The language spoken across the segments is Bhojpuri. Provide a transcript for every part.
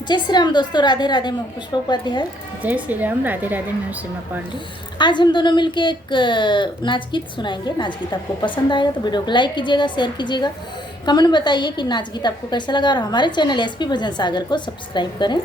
जय श्री राम दोस्तों, राधे राधे। मैं पुष्पा उपाध्याय। जय श्री राम। राधे राधे। मैं सीमा पांडे। आज हम दोनों मिलके एक नाच गीत सुनाएंगे। नाच गीत आपको पसंद आएगा तो वीडियो को लाइक कीजिएगा, शेयर कीजिएगा, कमेंट में बताइए कि नाच गीत आपको कैसा लगा और हमारे चैनल एसपी भजन सागर को सब्सक्राइब करें।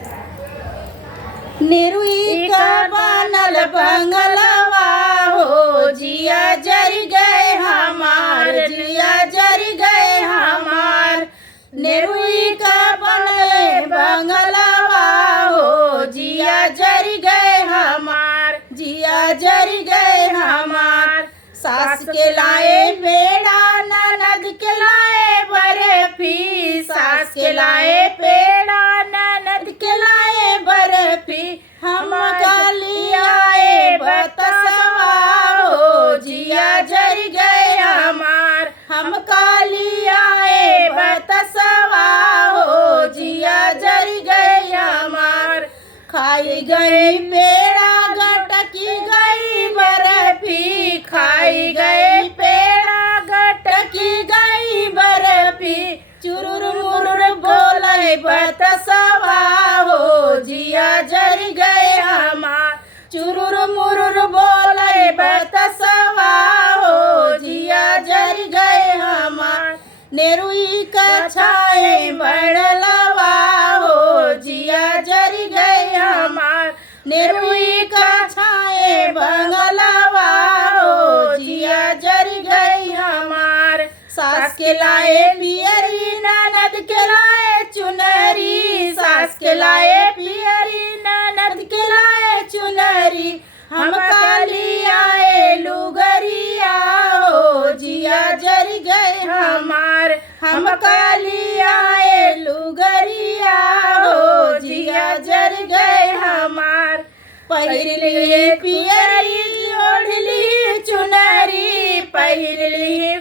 नेरुई का बनल बंगलवा हो, जिया जर गए हमार, जिया जर गए हमार। नेरुई का बनल बंगलवा हो, जिया जर गए हमार, जिया जर गए हमार। सास के लाए पेड़ा, ननद के लाए बर्फी, सास के लाए पेड़ा, ननद के लाए बर्फी। हम काली आए बतसवा हो, जिया जर गए हमार, हम काली आए बतसवा हो, जिया जर गए हमार। खाई गई पेड़ा, गटकी गई बर्फी, खाई गई पेड़ा, गटकी गई बर्फी। चुरुर मुरुर बोले बतसवा हो, जिया जर गए हमार, चुरुर मुरुर बोले बतसवा हो, जिया जर गए हमार। नेरुई का छाए बड़लवा हो, जिया जर गए हमार। नेरुई का छाए बंगलवा हो, जिया जर गई हमार। सास के लाए पियरी, ननद के लाए चुनरी, सास के लाए पियरी, ननद के लाए चुनरी। हम काली आए लुगरिया हो, जिया जर गए हमार, हम काली आए लुगरिया हो, जिया जर गए हमार। पहिर लिए पियरी, ओढ़ ली चुनरी, पहिर ली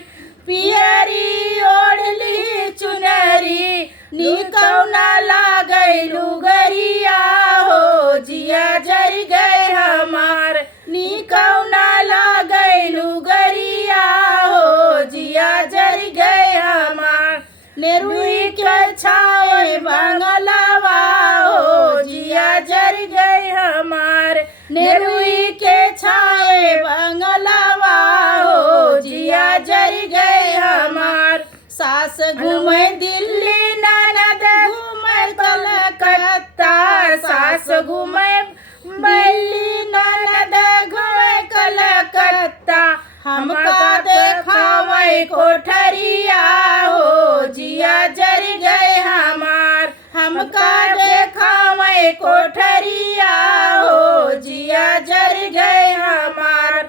पियरी, ओढ़ ली चुनरी। निकौना लागै लुगरिया हो, जिया जर गए हमार, निकौना लागै लुगरिया हो, जिया जर गए हमार। नेरुई के छाए बंगलवा हो, जिया जर गए हमार। नेरुई के छाए बंगलवा हो, जिया जर गए हमार। सास घूमे दिल्ली, ननद घूमे कलकत्ता, सास घूमे दिल्ली, ननद घूमे कलकत्ता। हमका देखावे कोठरिया हो, जिया जर गए हमार, हमका देखावे कोठरिया हो, जिया जर गए हमार।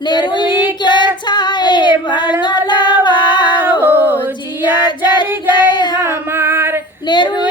नेरुई के छाए बंगलवा हो, जिया जर गए हमार। नेरुई